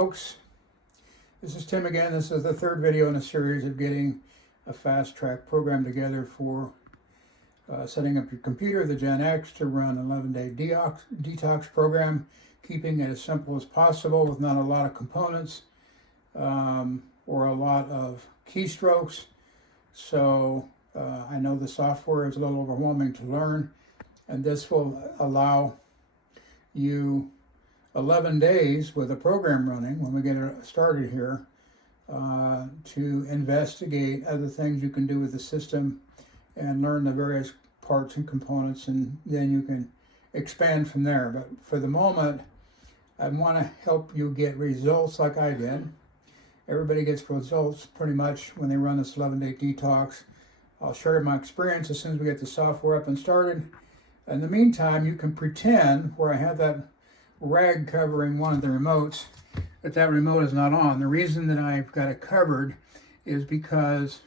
Folks, this is Tim again. This is the third video in a series of getting a fast track program together for setting up your computer, the GenX, to run an 11-day detox program, keeping it as simple as possible with not a lot of components or a lot of keystrokes. So I know the software is a little overwhelming to learn, and this will allow you 11 days with a program running when we get it started here to investigate other things you can do with the system and learn the various parts and components, and then you can expand from there. But for the moment, I want to help you get results like I did. Everybody gets results pretty much when they run this 11-day detox. I'll share my experience as soon as we get the software up and started. In the meantime, you can pretend where I have that rag covering one of the remotes, but that remote is not on. The reason that I've got it covered is because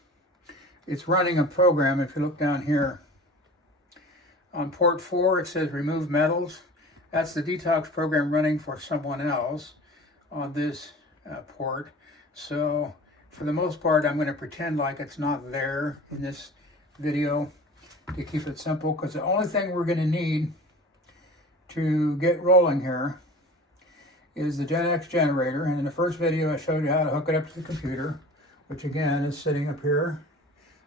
it's running a program. If you look down here on port 4, it says remove metals. That's the detox program running for someone else on this port. So for the most part, I'm going to pretend like it's not there in this video to keep it simple, because the only thing we're going to need to get rolling here is the GenX generator. And in the first video I showed you how to hook it up to the computer, which again is sitting up here,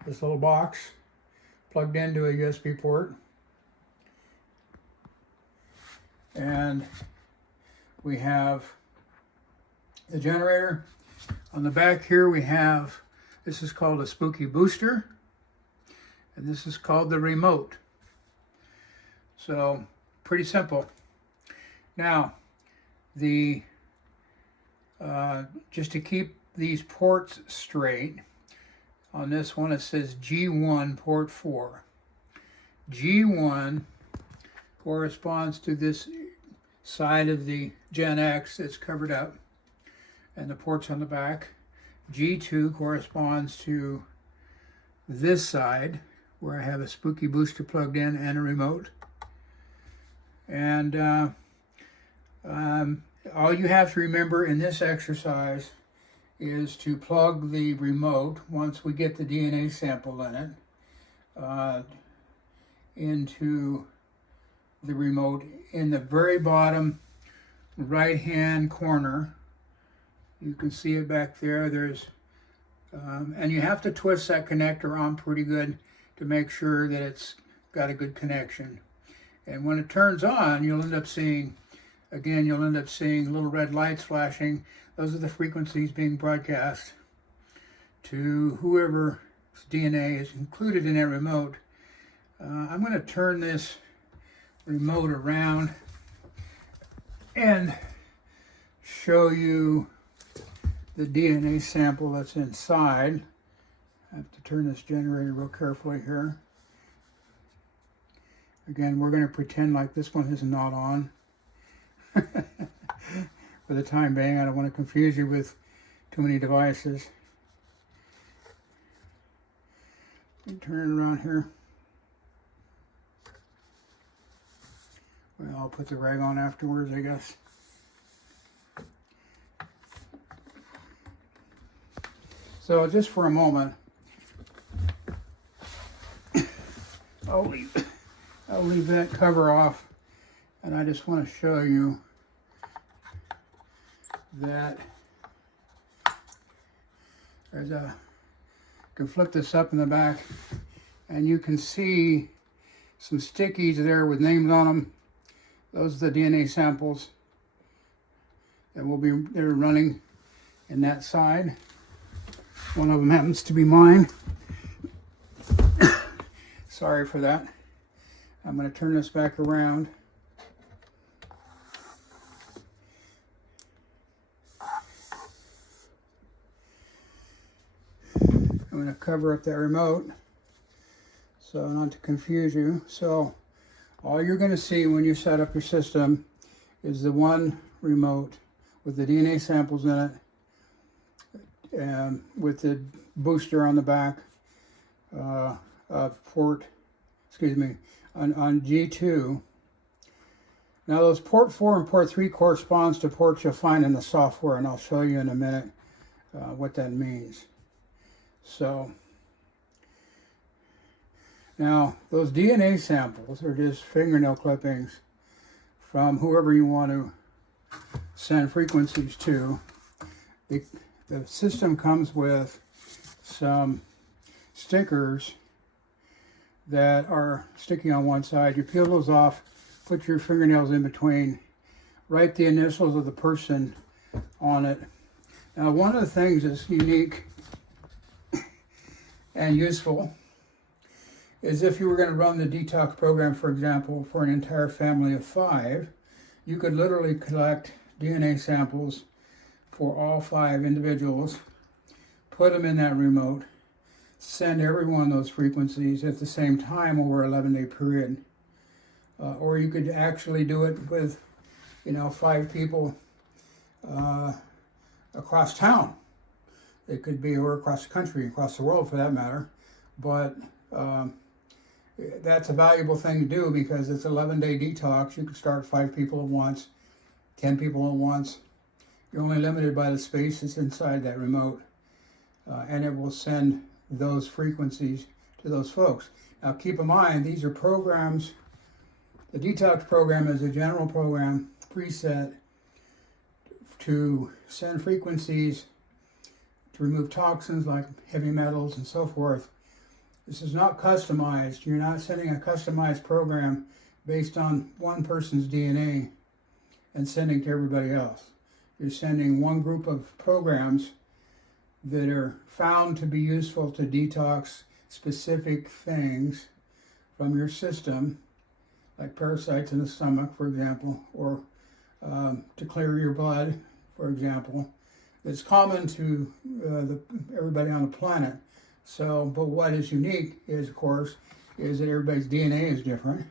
this little box plugged into a USB port. And we have the generator. On the back here we have, this is called a spooky booster, and this is called the remote. So pretty simple. Now, just to keep these ports straight, on this one it says G1 port 4. G1 corresponds to this side of the GenX that's covered up, and the ports on the back. G2 corresponds to this side where I have a spooky booster plugged in and a remote. And all you have to remember in this exercise is to plug the remote, once we get the DNA sample in it, into the remote in the very bottom right hand corner. You can see it back there. There's and you have to twist that connector on pretty good to make sure that it's got a good connection. And when it turns on, you'll end up seeing little red lights flashing. Those are the frequencies being broadcast to whoever's DNA is included in that remote. I'm going to turn this remote around and show you the DNA sample that's inside. I have to turn this generator real carefully here. Again, we're going to pretend like this one is not on. For the time being, I don't want to confuse you with too many devices. Let me turn it around here. Well, I'll put the rag on afterwards, I guess. So just for a moment, I'll leave that cover off, and I just want to show you that there's you can flip this up in the back, and you can see some stickies there with names on them. Those are the DNA samples that they're running in that side. One of them happens to be mine. Sorry for that. I'm going to turn this back around. I'm going to cover up that remote so not to confuse you. So all you're going to see when you set up your system is the one remote with the DNA samples in it, and with the booster on the back on G2, Now those port 4 and port 3 corresponds to ports you'll find in the software, and I'll show you in a minute what that means. So now those DNA samples are just fingernail clippings from whoever you want to send frequencies to. The system comes with some stickers that are sticky on one side. You peel those off, put your fingernails in between, write the initials of the person on it. Now, one of the things that's unique and useful is if you were going to run the Detox program, for example, for an entire family of 5, you could literally collect DNA samples for all 5 individuals, put them in that remote, send every one of those frequencies at the same time over an 11-day period. Or you could actually do it with, 5 people across town. It could be, or across the country, across the world for that matter. But that's a valuable thing to do because it's an 11-day detox. You can start 5 people at once, 10 people at once. You're only limited by the space that's inside that remote. And it will send those frequencies to those folks. Now keep in mind, these are programs. The Detox program is a general program preset to send frequencies to remove toxins like heavy metals and so forth. This is not customized. You're not sending a customized program based on one person's DNA and sending to everybody else. You're sending one group of programs that are found to be useful to detox specific things from your system, like parasites in the stomach, for example, or to clear your blood, for example. It's common to everybody on the planet. So, but what is unique is, of course, is that everybody's DNA is different.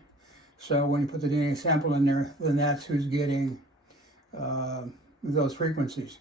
So when you put the DNA sample in there, then that's who's getting those frequencies.